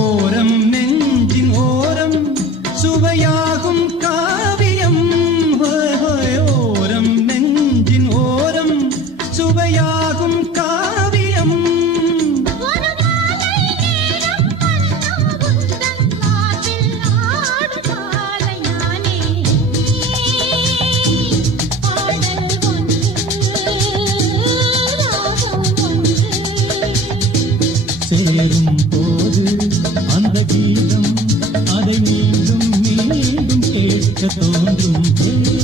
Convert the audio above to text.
ஓரம் நெஞ்சின் ஓரம் சுவையாகும் காவியம். ஓரம் நெஞ்சின் ஓரம் சுவையாகும் காவியம். சேரும் போது அந்த கீதம் அதை மீண்டும் மீண்டும் கேட்க தோன்றும்.